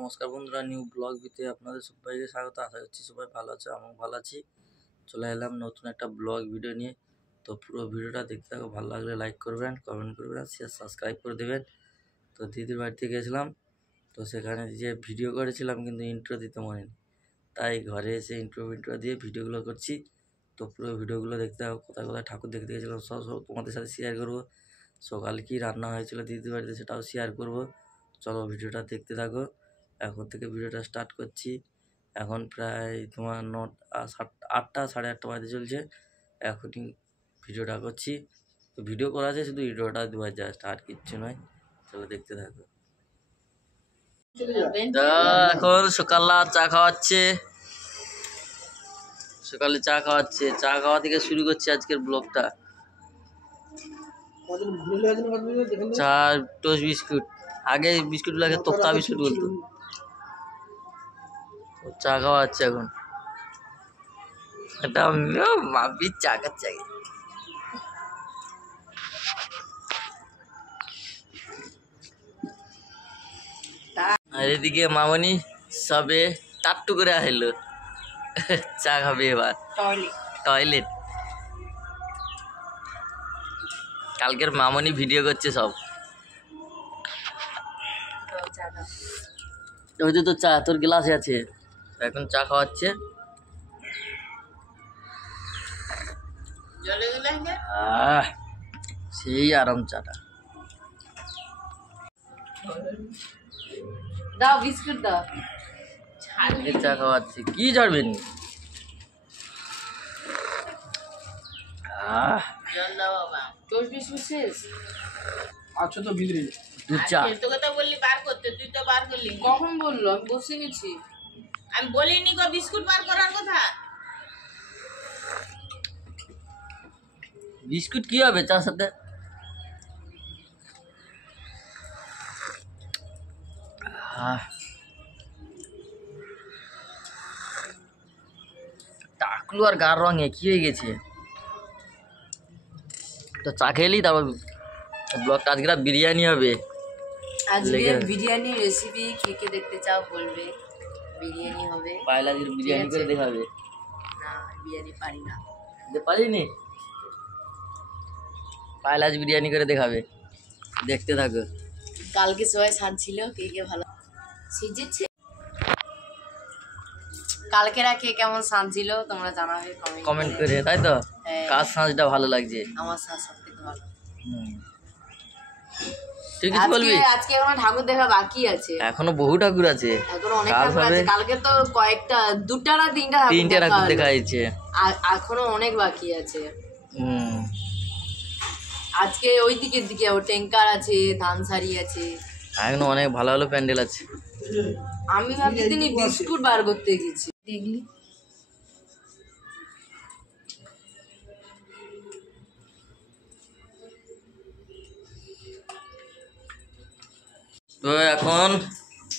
নমস্কার বন্ধুরা, new blog ভিডিওতে আপনাদের সবাইকে স্বাগত। আশা করছি সবাই ভালো আছে, আমিও ভালো আছি। চলে এলাম নতুন একটা ব্লগ ভিডিও নিয়ে। তো পুরো ভিডিওটা দেখতে থাকো, ভালো লাগলে লাইক করবেন, কমেন্ট করবেন, শেয়ার সাবস্ক্রাইব করে দেবেন। তো দিদির বাড়িতে গেছিলাম, তো সেখানে যে ভিডিও করেছিলাম কিন্তু ইন্ট্রো দিতে মনে নেই, তাই ঘরে এসে ইন্ট্রো দিয়ে ভিডিওগুলো করছি। তো পুরো ভিডিওগুলো দেখতে থাকো, কোথায় কোথায় ঠাকুর দেখতে গেছিলাম সব তোমাদের সাথে শেয়ার করবো। সকালে কি রান্না হয়েছিল দিদির বাড়িতে সেটাও শেয়ার করব। চলো ভিডিওটা দেখতে থাকো। এখন থেকে ভিডিওটা স্টার্ট করছি। এখন প্রায় তোমার 8টা 8:30 বাজে চলছে। এখনই ভিডিওটা করছি। তো ভিডিও করা আছে, শুধু ভিডিওটা দেওয়া জাস্ট, আর কিচ্ছু নয়। চলো দেখতে থাকো। এখন সকালে চা খাওয়াচ্ছে, সকালে চা খাওয়া থেকে শুরু করছি আজকের ব্লগটা। চা, টোস্ট বিস্কুট, আগে বিস্কুটগুলোকে তোক্তা বিস্কুট বলতো। চা খাওয়া হচ্ছে এখন। এটা মাপি চা খাচ্ছে আগে। আর এদিকে মামনি সবে টাট্টু করে আসলো, চা খাবে এবার টয়লেট। কালকের মামনি ভিডিও করছে সব। ওই তো চা তোর গ্লাসে আছে, এখন চা খাওয়াচ্ছে। সেই আরাম চাটা। দাও বিস্কুট দাও। চা খাওয়াচ্ছি, কি ঝাড়বেন? জল দাও বাবা। টোস্ট বিস্কুট শেষ। আচ্ছা তো ভিতরে দুধ চা। তো কথা বললি বার করতে, তুই তো বার করলি। কখন বললো? আমি বসে গেছি। আমি বলিনি গো বিস্কুট বার করার কথা। বিস্কুট কি হবে চার সাথে? টাকলু আর গার রঙ একই হয়ে গেছে। তো চা খেলি, তারপর ব্লগটা আজকে বিরিয়ানি হবে। আজকে বিরিয়ানি রেসিপি কে কে দেখতে চাও বলবে। বিরিয়ানি হবে। পায়লাজির বিরিয়ানি করে দেখাবে। না বিরিয়ানি পারি না। পারিনি? পায়লাজ বিরিয়ানি করে দেখাবে, দেখতে থাকো। কালকে সবাই সাজছিল, কে কে ভালো সিজেছে। কালকেরা কে কেমন সাজছিল তোমরা জানাবে কমেন্ট করে, তাই তো? কার সাজটা ভালো লাগছে? আমার সাজ সবথেকে ভালো। তুই কিছু বলবি? আজকে এখনো ঠাকুর দেখা বাকি আছে। এখনো বহু ঠাকুর আছে, এখনো অনেক ঠাকুর আছে। কালকে তো কয়েকটা, 2টা না 3টে ঠাকুর দেখা হয়েছে, এখনো অনেক বাকি আছে। আজকে ওই দিকের দিকে ট্যাঙ্কার আছে, ধানসারি আছে, এখনো অনেক ভালো ভালো প্যান্ডেল আছে। আমি ভাবছি তিনি বিস্কুট বার করতে গেছি, দেখলি। তো এখন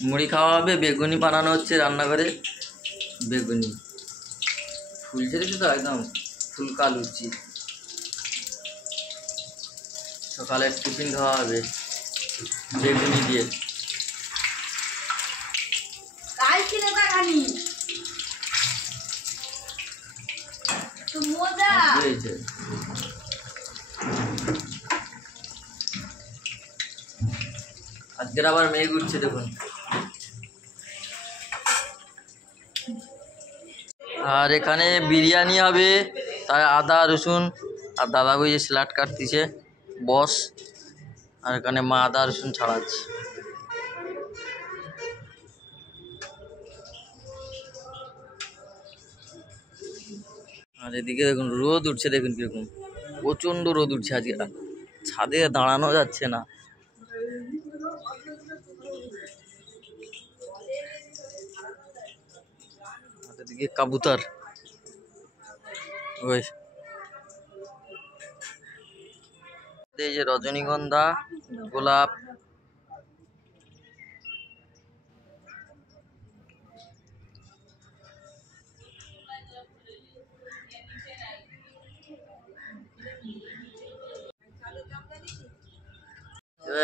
মুড়ি খাওয়া হবে, বেগুনি বানানো হচ্ছে রান্নাঘরে। বেগুনি ফুল ছেড়েছে তো, একদম ফুলকা লুচি। সকালে টিফিন খাওয়া হবে বেগুনি দিয়ে। আজকের আবার মেঘ উঠছে দেখুন। আর এখানে বিরিয়ানি হবে, তাই আদা রসুন আর দাদা ভাই স্যালাড কাটতেছে বস। আর এখানে মা আদা রসুন ছাড়াচ্ছে। আর এদিকে দেখুন রোদ উঠছে, দেখুন কিরকম প্রচণ্ড রোদ উঠছে আজকে, ছাদে দাঁড়ানো যাচ্ছে না। এদিকে কাবুতর, ওই এই যে রজনীগন্ধা, গোলাপ,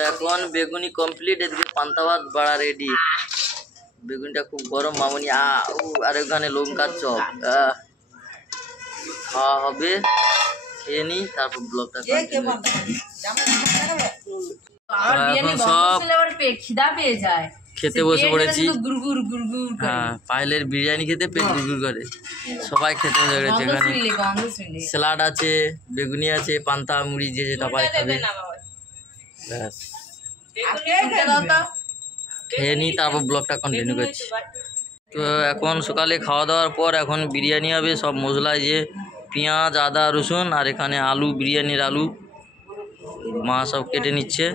এখন বেগুনি কমপ্লিট, এদিকে পান্তা ভাত বাড়া রেডি। বেগুনটা খুব গরম মামনি। আর ওখানে লঙ্কার চপ খাওয়া হবে, খেয়ে নিই তারপর ব্লগটা এখন সব খিদা পেয়ে যায়, খেতে বসে পড়েছি। হ্যাঁ, পায়েলের বিরিয়ানি খেতে পেট গুড়গুড় করে, সবাই খেতে বসে পড়েছে। এখানে স্যালাড আছে, বেগুনি আছে, পান্তা মুড়ি যে যেটা পায় খাবে। ব্যাস খেয়ে নিই তারপর ব্লগটা কন্টিনিউ করছি। তো এখন সকালে খাওয়া দাওয়ার পর এখন বিরিয়ানি হবে। সব মশলায় যে পেঁয়াজ, আদা, রসুন আর এখানে আলু, বিরিয়ানির আলু মা সব কেটে নিচ্ছে।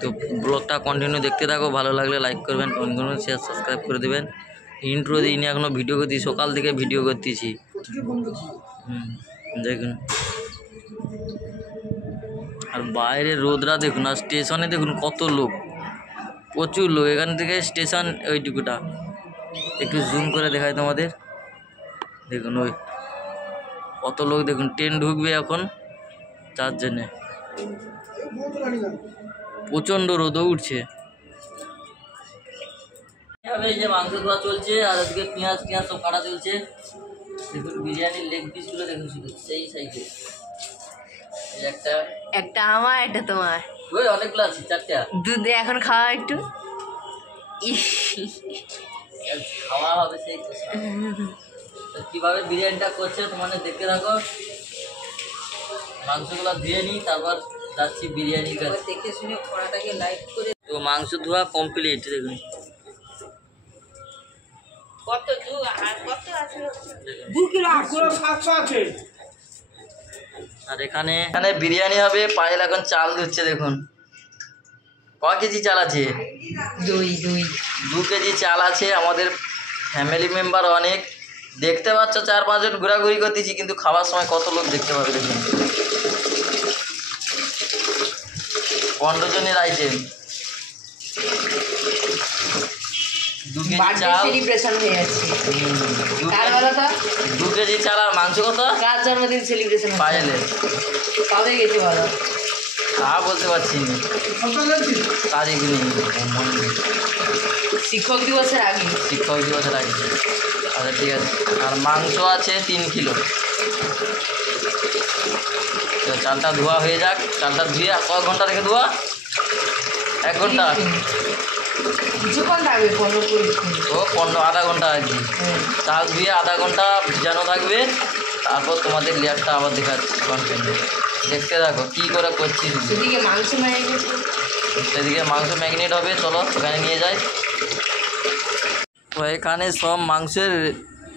তো ব্লগটা কন্টিনিউ দেখতে থাকো, ভালো লাগলে লাইক করবেন, কমেন্ট করবেন, শেয়ার সাবস্ক্রাইব করে দেবেন। ইন্ট্রো দিইনি এখনও, ভিডিও করছি, সকাল থেকে ভিডিও করতেছি। দেখুন আর বাইরে রোদরা দেখুন, আর স্টেশনে দেখুন কত লোক, প্রচুর লোক। এখান থেকে স্টেশন ওইটুকুটা একটু জুম করে দেখায় তোমাদের। দেখুন ওই কত লোক, দেখুন ট্রেন ঢুকবে এখন, তার জন্যে প্রচণ্ড রোদও উঠছে। এই যে মাংস ধোয়া চলছে আর ওদিকে পেঁয়াজ সব কাটা চলছে। দেখুন বিরিয়ানির লেগ পিসগুলো দেখুন শুধু সেই সাইজে, একটা আমার, একটা তোমার। ওই অনেকগুলো আছে, 4টা। দুধ এখন খাওয়া একটু, খাওয়া হবে সেই তো। কিভাবে বিরিয়ানিটা করছে তোমাদের দেখতে থাকো। মাংসগুলো ধুয়ে নিই তারপর যাচ্ছি বিরিয়ানি দেখে শুনে খোড়াটাকে লাইক করে। তো মাংস ধোয়া কমপ্লিট। দেখুন কত আছে? 2 কিলো 700 আছে। আর এখানে বিরিয়ানি হবে। পায়েল এখন চাল দিচ্ছে। দেখুন ক কেজি চাল আছে? 2 কেজি চাল আছে। আমাদের ফ্যামিলি মেম্বার অনেক, দেখতে পাচ্ছ 4-5 জন ঘোরাঘুরি করতেছি, কিন্তু খাবার সময় কত লোক দেখতে পাবে। দেখুন 15 জনের আইটেম। 2 কেজি চাল, 2 কেজি চাল আর মাংস কত? কার জন্মদিন সেলিব্রেশন পায়েলের। কবে গেছে বলো? তা বলতে পারছি না, তারিখ নেই, মনে নেই। শিক্ষক দিবসের আগে। শিক্ষক দিবসের আগে। আচ্ছা ঠিক আছে। আর মাংস আছে 3 কিলো। তো চালটা ধোয়া হয়ে যাক। চালটা ধুয়ে কয় ঘন্টা রেখে ধোয়া? 1 ঘন্টা। কিছুক্ষণ থাকবে, 15-20 মিনিট। ও 15 আধা ঘন্টা আর কি। চাল ধুয়ে আধা ঘন্টা ভিজানো থাকবে, তারপর তোমাদের লেয়ারটা আবার দেখাচ্ছি কন্টিনিউ। দেখতে থাকো কী করে করছি। সেদিকে মাংস ম্যারিনেট, সেদিকে মাংস ম্যাগনেট হবে। চলো ওখানে নিয়ে যাই। তো এখানে সব মাংসের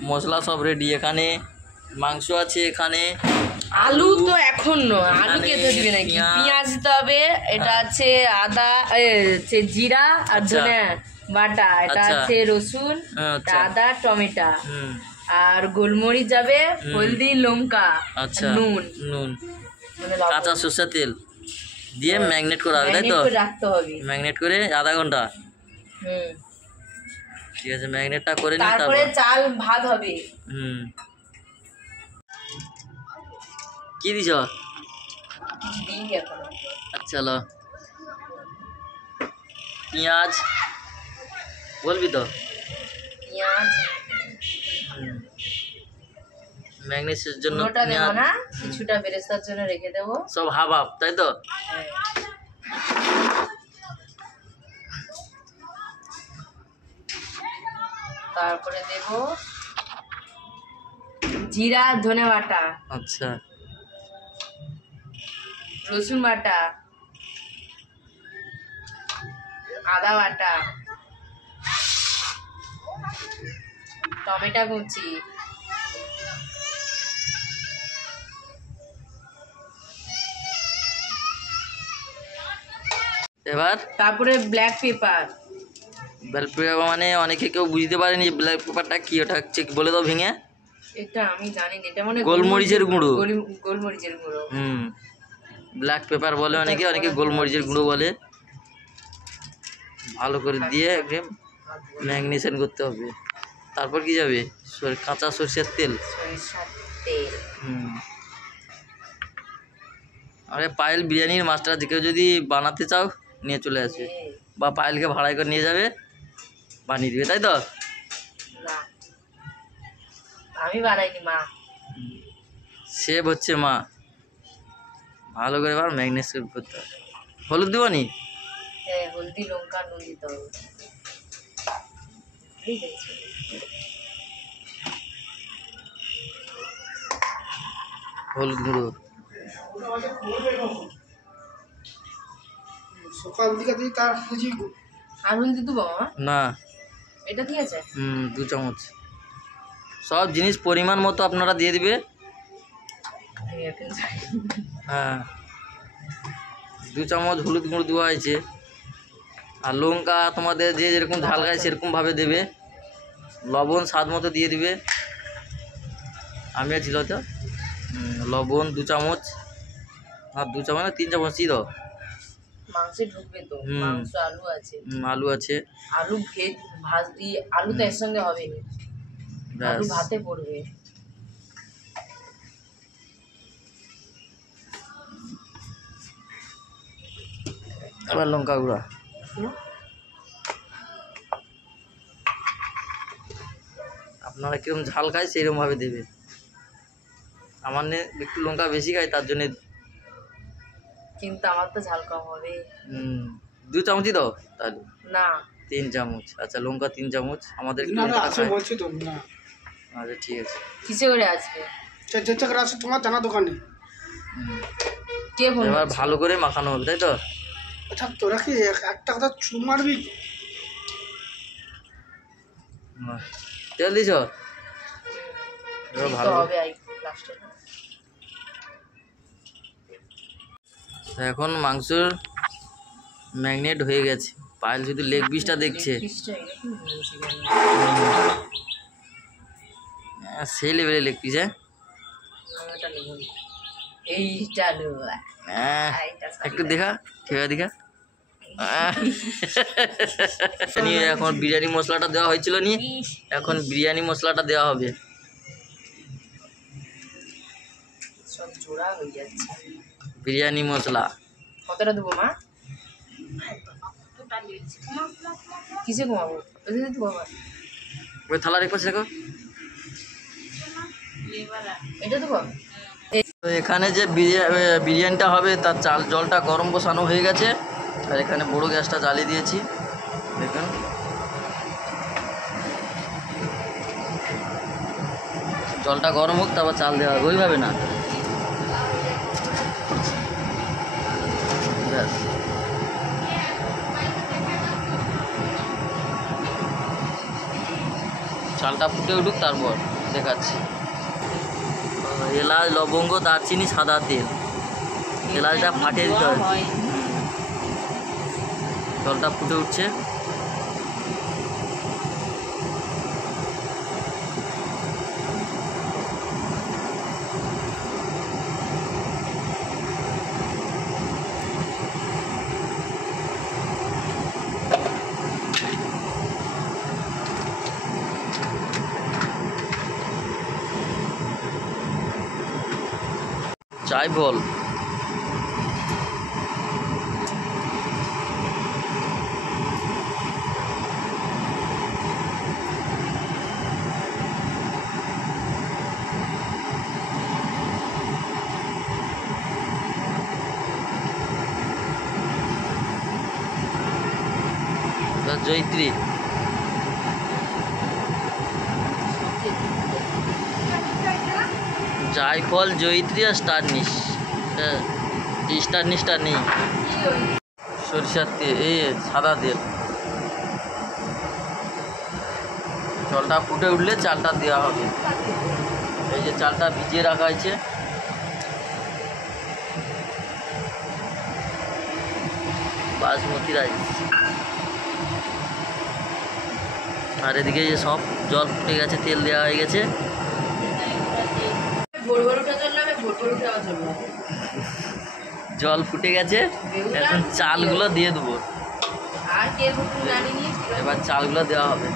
মশলা সব রেডি। এখানে মাংস আছে, এখানে আলু তো এখন নয়, আলু কেটে দিবে নাকি? পেঁয়াজ দিতে হবে, এটা আছে আদা, জিরা আর ধনে বাটা, এটা আছে রসুন, আদা, টমেটো আর গোলমরিচ যাবে, হলদি, লঙ্কা, নুন, কাঁচা সরষের তেল দিয়ে ম্যাগনেট করা হবে, তাই তো? রাখতে হবে ম্যাগনেট করে আধা ঘন্টা। ঠিক আছে, ম্যাগনেটটা করে নিই, তারপরে চাল ভাত হবে। কি দিছ? আচ্ছা লো, পেঁয়াজ বলবি তো? পেঁয়াজ ম্যাগনেটের জন্য দেবো না, কিছুটা বেরেস্তার জন্য রেখে দেবো। সব হাফ হাফ, তাই তো? তারপরে দেব জিরা, ধনে বাটা, আচ্ছা, রসুন বাটা, আদা বাটা, টমেটো কুচি, এবার তারপরে ব্ল্যাক পেপার। ব্ল্যাক পেপার মানে অনেকে কেউ বুঝতে পারেনি ব্ল্যাক পেপারটা কি, ওটা হচ্ছে বলে দাও ভেঙে। এটা আমি জানি না, এটা মানে গোলমরিচের গুঁড়ো। গোলমরিচের গুঁড়ো। ব্ল্যাক পেপার বলে অনেকে, অনেকে গোলমরিচের গুঁড়ো বলে। ভালো করে দিয়ে একদম ম্যাগনেশন করতে হবে। তারপর কি যাবে? কাঁচা সরষের তেল। আরে পায়েল বিরিয়ানির মাস্টার, যে কেউ যদি বানাতে চাও নিয়ে চলে আসবে, বা পায়েলকে ভাড়াই করে নিয়ে যাবে, বানিয়ে দিবে, তাই তো? না, আমি বানাইনি, মা। শেফ হচ্ছে মা। ভালো করে এবার ম্যাগনেট করতে হবে। হলুদ দিব নি? হ্যাঁ, হলদি, লঙ্কা, নুন দিতে হবে। এই দেখছি। হলুদ গুঁড়ো সকাল দিকে দিই তার বুঝি আর হলদি দেবো মা? না। এটা ঠিক আছে? 2 চামচ। সব জিনিস পরিমাণ মতো আপনারা দিয়ে দিবে। হ্যাঁ, 2 চামচ হলুদ গুঁড়ো দেওয়া হয়েছে। আর লঙ্কা তোমাদের যে যেরকম ঝাল খায় সেরকমভাবে দেবে। লবণ স্বাদ মতো দিয়ে দিবে। আমি আর ছিল তো লবণ 2 চামচ, আর 2 চামচ না 3 চামচ দাও। মাংসে ঢুকবে তো, মাংস, আলু আছে। আলু আছে। আলু ভাজ দিয়ে, আলু তো এর সঙ্গে হবে, আলু ভাতে পড়বে। এবার লঙ্কা গুঁড়া। আপনারা কিরকম ঝাল খায় সেইরকম ভাবে দেবে। আমার একটু লঙ্কা বেশি খাই, তার জন্য। কিন্তু আমার তো ঝাল কম হবে। 2 চামচই দাও তাহলে। না, 3 চামচ। আচ্ছা, লঙ্কা 3 চামচ। আমাদের একটু না লঙ্কা আছে খায়। বলছি তো না। আচ্ছা, ঠিক আছে। কিসে করে আসবে? যে চাকরা আছে তোমার জানা দোকানে। কে ফোন এবার করছে? ভালো করে মাখানো হবে, তাই তো? আচ্ছা তোরা কি একটা কথা চুপ মারবি? তেল দিছ? এবার দিতে ভালো হবে লাস্টে। এখন মাংসর ম্যাগনেট হয়ে গেছে। পায়েল শুধু লেগ পিসটা দেখছে। সেই লেভেলে লেগ পিস। একটু দেখা, ঠিক আছে, দেখা। নিয়ে এখন বিরিয়ানি মশলাটা দেওয়া হয়েছিল নি, এখন বিরিয়ানি মশলাটা দেওয়া হবে। সব জোড়া হয়ে যাচ্ছে। বিরিয়ানি মশলা কতটা দেবো মা? কিসে কমাবো? ওই থালার এক পাশে রাখো। এটা দেবো? তো এখানে যে বিরিয়ানিটা হবে তার জলটা গরম বসানো হয়ে গেছে। আর এখানে বড় গ্যাসটা জ্বালিয়ে দিয়েছি, দেখুন। জলটা গরম হোক, তারপর চাল দেওয়া হবে, ওইভাবে না। ব্যাস। চালটা ফুটে উঠুক, তারপর দেখাচ্ছি। এলাচ, লবঙ্গ, দারচিনি, সাদা তেল। এলাচটা ফাটিয়ে দিতে হবে। জলটা ফুটে উঠছে। জায়ফল, জয়িত্রী, জায়ফল, জয়িত্রী আর স্টারনিশ। হ্যাঁ, স্টারনিশটা নেই। সরিষার তেল, এই সাদা তেল। জলটা ফুটে উঠলে চালটা দেওয়া হবে। এই যে চালটা ভিজিয়ে রাখা হয়েছে। বাসমতি রাইস। আর এদিকে যে সব জল ফুটে গেছে, তেল দেওয়া হয়ে গেছে। জল ফুটে গেছে, এখন চালগুলো দিয়ে দেবো। এবার চালগুলো দেওয়া হবে।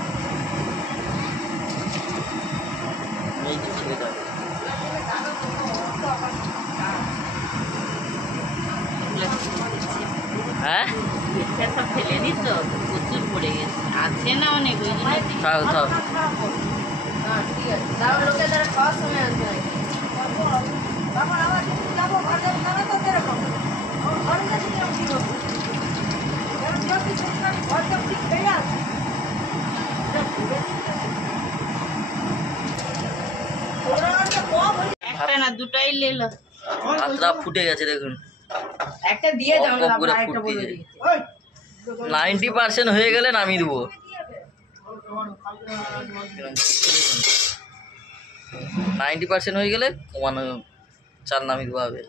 এই যে ছেড়ে যাবে। হ্যাঁ, ফেলে দিত প্রচুর পড়ে গেছে, আছে না অনেক, ওই জন্য থাক থাক। ঠিক আছে, তাও লোকের দ্বারা খাওয়ার সময় আসবে নাকি? একটা না দুটাই লেলো, ভাতটা ফুটে গেছে দেখুন, একটা দিয়ে দাও না, কপ করে আবার একটা বলে ফুটছে। দিয়েছি। 90% হয়ে গেলে নামিয়ে দেবো। 90% হয়ে গেলে কমানো, চাল নামিয়ে দেওয়া হবে।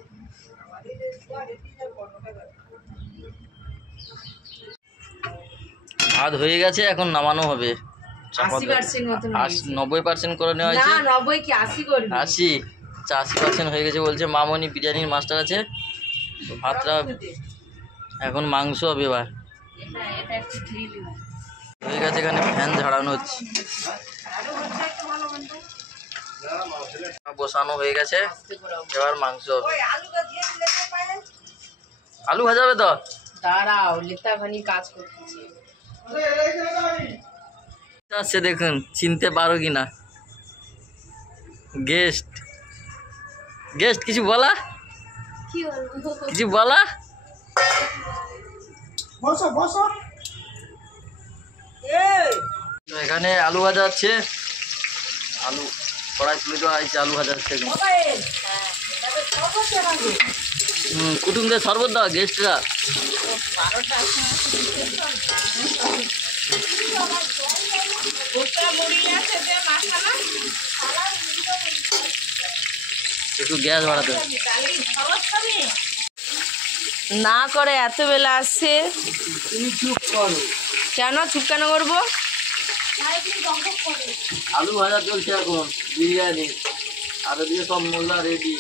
ভাত হয়ে গেছে, এখন নামানো হবে। 80% মতন হয়ে গেছে। 90% করে নেওয়া না হয়েছে। 90 কি 80 করবি? 80% হয়ে গেছে বলছে মামনি, বিরিয়ানির মাস্টার আছে। তো ভাতটা এখন মাংস হবে এবার। এটা একটু ঢিল হয়ে গেছে, এখানে ফ্যান ঝাড়ানো হচ্ছে, বসানো হয়ে গেছে, এবার মাংস হবে। আলু ভাজা হবে তো? দাঁড়াও, লেতাখানি কাজ করতেছি। আসছে দেখুন, চিনতে পারো কিনা? গেস্ট, গেস্ট কিছু বলা, কি বলবো? কিছু বলা। বসো বসো। তো এখানে আলু ভাজা হচ্ছে, আলু কড়াই তুলে দেওয়া হয়েছে, আলু ভাজা হচ্ছে এখানে। কুটুমদের শরবত দাও গেস্টরা। একটু গ্যাস বাড়াতে হবে। না করে এত বেলা আসছে, তুমি চুপ করো। কেন চুপ কেন করবো? আলু ভাজা চলছে এখন, বিরিয়ানি আর ওদিকে সব মোল্লা রেডি।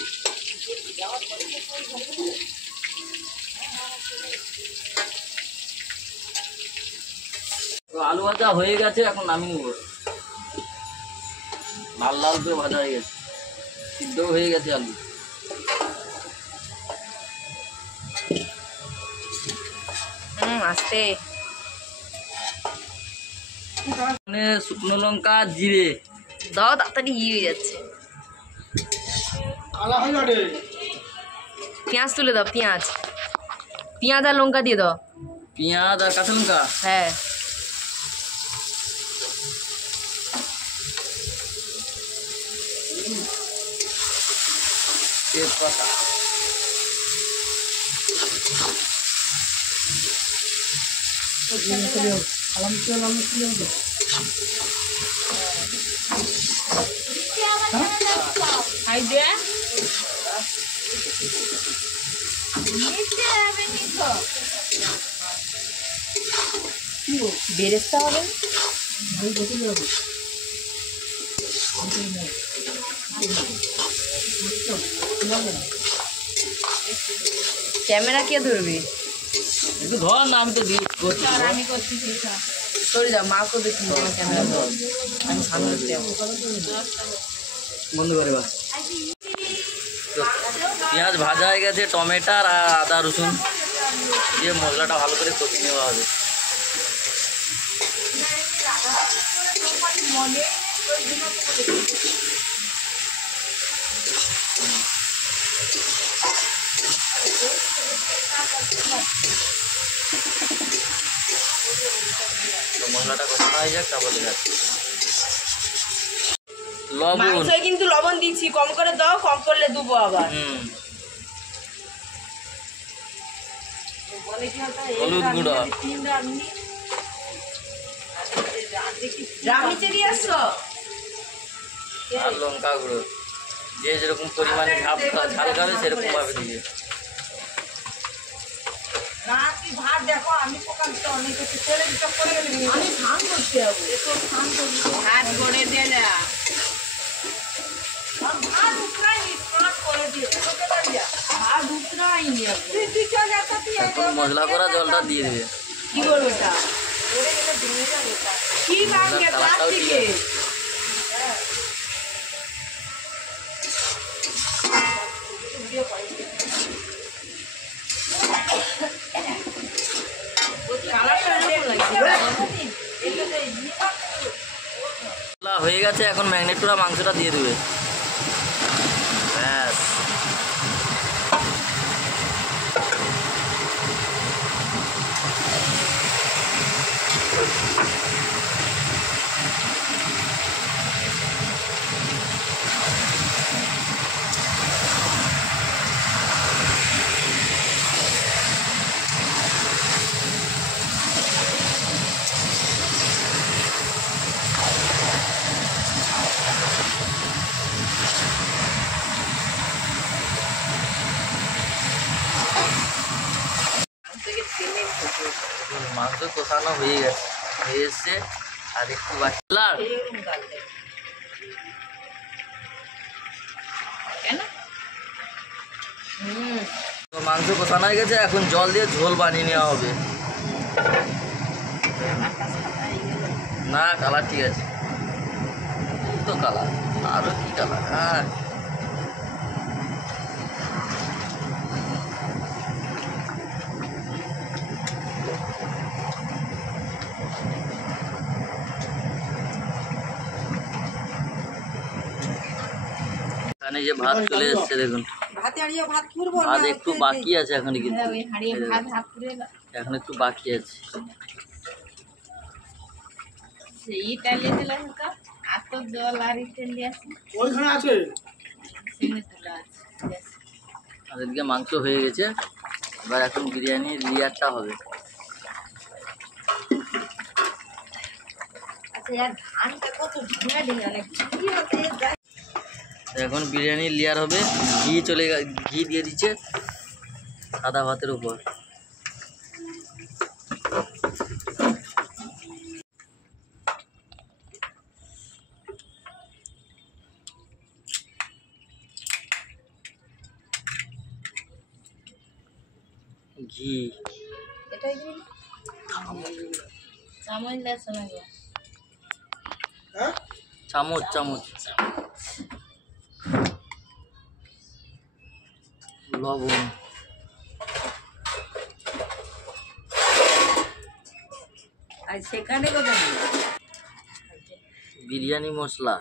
তো আলু ভাজা হয়ে গেছে, এখন নামিয়ে নেবো। লাল লাল করে ভাজা হয়ে গেছে, সিদ্ধ হয়ে গেছে আলু। আসতে মানে শুকনো লঙ্কা, জিরে দাও, তাড়াতাড়ি হয়ে যাচ্ছে। কালা হয়ে যাবে। পেঁয়াজ তুলে দাও, পেঁয়াজ, পেঁয়াজ আর লঙ্কা দিয়ে দাও। পেঁয়াজ আর কাঁচা লঙ্কা। হ্যাঁ, তেজপাতা, খাই দে। বেরেস্তা হবে। ক্যামেরা কে ধরবে? একটু ধর না, আমি তো দিয়ে করছি। আমি করছি, সরে যাও, মা করবে, তুমি আমার ক্যামেরা ধরো, আমি সামনে যাবো। বন্ধ করে বা। তো পেঁয়াজ ভাজা হয়ে গেছে, টমেটার আর আদা রসুন দিয়ে মশলাটা ভালো করে কষিয়ে নেওয়া হবে। তো মশলাটা কষানো হয়ে যাক, তারপর দেখাচ্ছি। লবণ, মাংসে কিন্তু লবণ দিচ্ছি, কম করে দাও, কম করলে দেবো আবার। হলুদ গুঁড়ো, রাম নিচে দিয়ে আসছো। আর লঙ্কা গুঁড়ো, যে যেরকম পরিমাণে ঝাল খাবে সেরকম ভাবে দিয়ে। আমি স্নান করতে যাবো, হাত করে দে না। এখন মশলা করা জলটা দিয়ে দেবে। কি করবো এটা? কি ভাঙবে প্লাস্টিকে? কালারটা এরকম লাগছে। হয়ে গেছে, এখন ম্যাগনেট করা মাংসটা দিয়ে দেবে। ব্যাস, মাংস কষানো হয়ে গেছে, হয়ে এসছে, আর একটু বাকি। তো মাংস কষানো হয়ে গেছে, এখন জল দিয়ে ঝোল বানিয়ে নেওয়া হবে। না, কালার ঠিক আছে তো, কালার আরো কি কালার। হ্যাঁ, এখানে যে ভাত চলে এসছে দেখুন, ভাত একটু বাকি আছে এখন, কিন্তু এখন একটু বাকি আছে। ওইখানে আছে। আর এদিকে মাংস হয়ে গেছে, এবার এখন বিরিয়ানির লেয়ারটা হবে। এখন বিরিয়ানির লেয়ার হবে। ঘি দিয়ে দিচ্ছে সাদা ভাতের উপর। ঘি হ্যাঁ, চামচ চামচ, লবণ, আর সেখানে কোথায় বিরিয়ানি মশলা,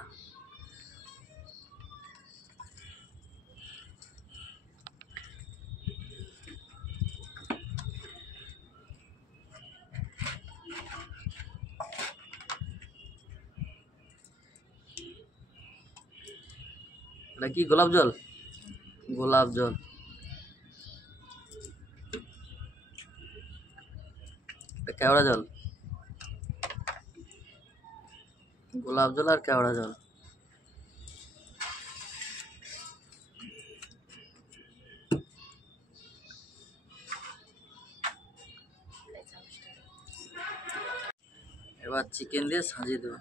এটা কি গোলাপ জল? গোলাপ জল, কেওড়া জল, গোলাপ জল আর কেওড়া জল। এবার চিকেন দিয়ে সাজিয়ে দেবো।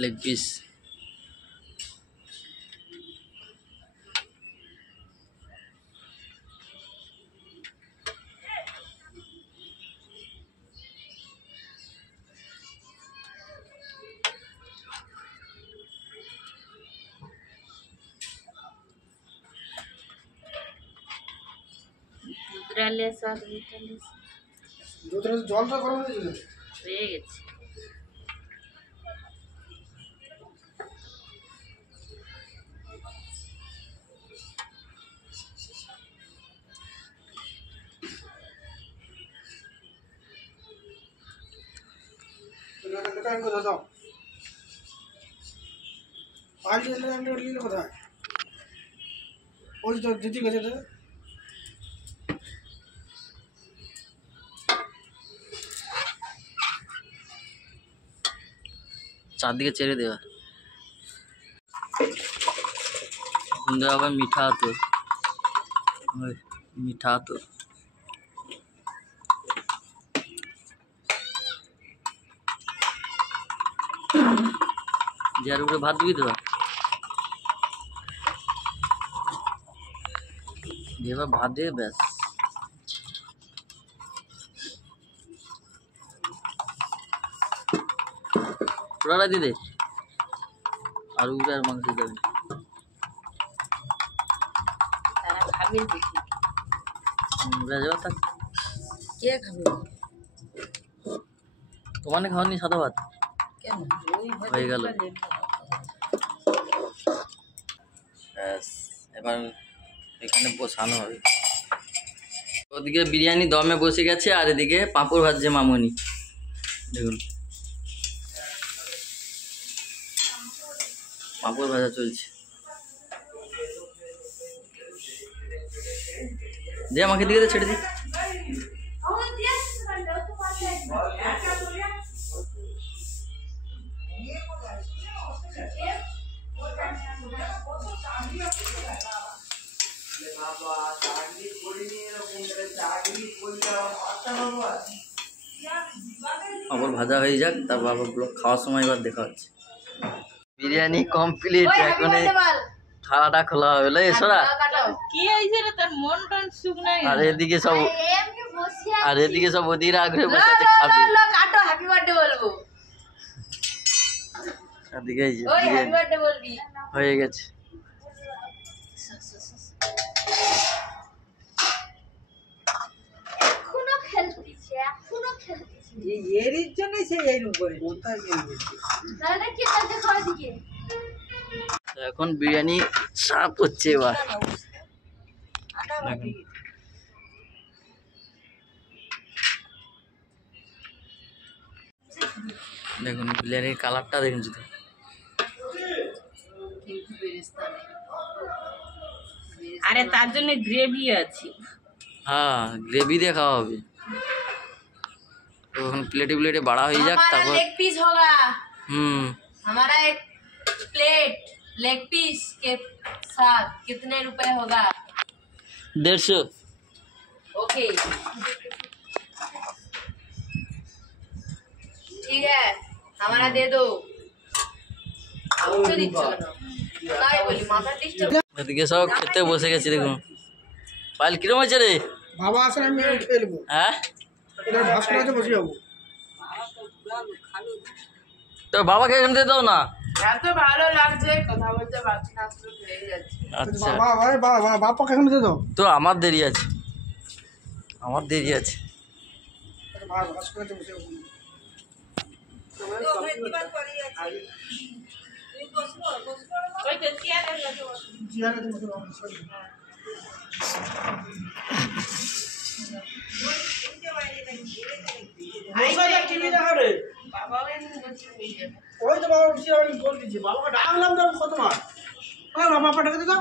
লেগ পিস, দুধের জলটা গরম হয়ে গেছে। হয়ে গেছে। কোথায় দাও, পাঁচ লিলে কোথায়? ওই তো দিদি গেছে। চারদিকে চেড়ে দেওয়া, দেওয়া আবার মিঠা আতর, মিঠা আতর, যার উপরে ভাত দিবি দেওয়া, এবার ভাত দিয়ে ব্যাস। পুরাটা দিয়ে দে, আর উপরে আর মাংস যাবে। তারা খাবে বেশি। ভেজা ভাত কে খাবে? তোমার না খাওয়ানি সাদা ভাত কেন? ওই ভাত হয়ে গেল। ব্যাস এবার এখানে বসানো হবে। ওদিকে বিরিয়ানি দমে বসে গেছে আর এদিকে পাঁপড় ভাজছে মামনি। দেখুন পাঁপড় ভাজা চলছে। দে আমাকে দিকে ছেড়ে দি। আবার ভাজা হয়ে যাক, তারপর আবার ব্লগ খাওয়ার সময় এবার দেখা হচ্ছে। বিরিয়ানি কমপ্লিট, এখন থালাটা খোলা হবে। লো এসরা কি হইছে রে তোর মন টন সুখ নাই? আর এদিকে সব ওদিকে আগ্রহে বসে আছে খাবে। কাটো হ্যাপি বার্থডে বলবো। এদিকে এই যে ওই হ্যাপি বিরিয়ানি বার্থডে বলবি। হয়ে গেছে। এরির জন্যই সে এইরকম করে। কোথায় গেছে? তো এখন বিরিয়ানি সাফ হচ্ছে এবার। দেখুন বিরিয়ানির কালারটা দেখুন শুধু। আরে তার জন্য গ্রেভি আছে। হ্যাঁ গ্রেভি দিয়ে খাওয়া হবে। तो এখন प्लेटे प्लेटे बड़ा हो जाए तब लेग पीस होगा। हमारा एक प्लेट लेग पीस के साथ कितने रुपए होगा? 150। ओके ठीक है, हमारा दे दो। তাই বলি মাথা ডিস্টার্ব। এদিকে সব খেতে বসে গেছি। দেখুন পাইল কিরম আছে রে? বাবা আসলে আমি খেয়ে নেবো। হ্যাঁ এটা ভাস করাতে বসে যাবো। তোর বাবাকে এখানে দাও না। এত ভালো লাগছে কথা বলতে পারছি না, শুধু হয়ে যাচ্ছে। আচ্ছা বাবা বাপাকে এখানে দিয়ে দাও। তো আমার দেরি আছে, ভাস করাতে বসে যাবো। ওই তো চেয়ারে বসো। চেয়ারে বসে যাবো। টিভি দেখা রে বাবাও এমনি বলছে হয়ে যাবে। ওই তো বাবা বসে আমি বল দিচ্ছি বাবাকে ডাকলাম তো কতবার। হ্যাঁ বাবা পাঠাকে দাও।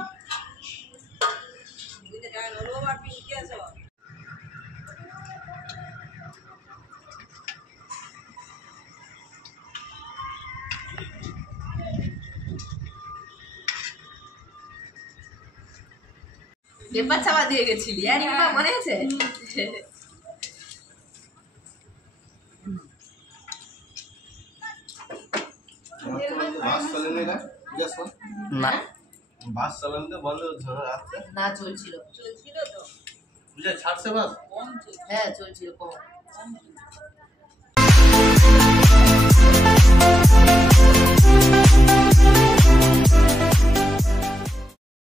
পেপার ছাপা দিয়ে গেছিলি আর ইমা মনে আছে? না বাস চালানো বন্ধ রাস্তা না চলছিল তো। ছাড়ছে বাস। হ্যাঁ চলছিল কম।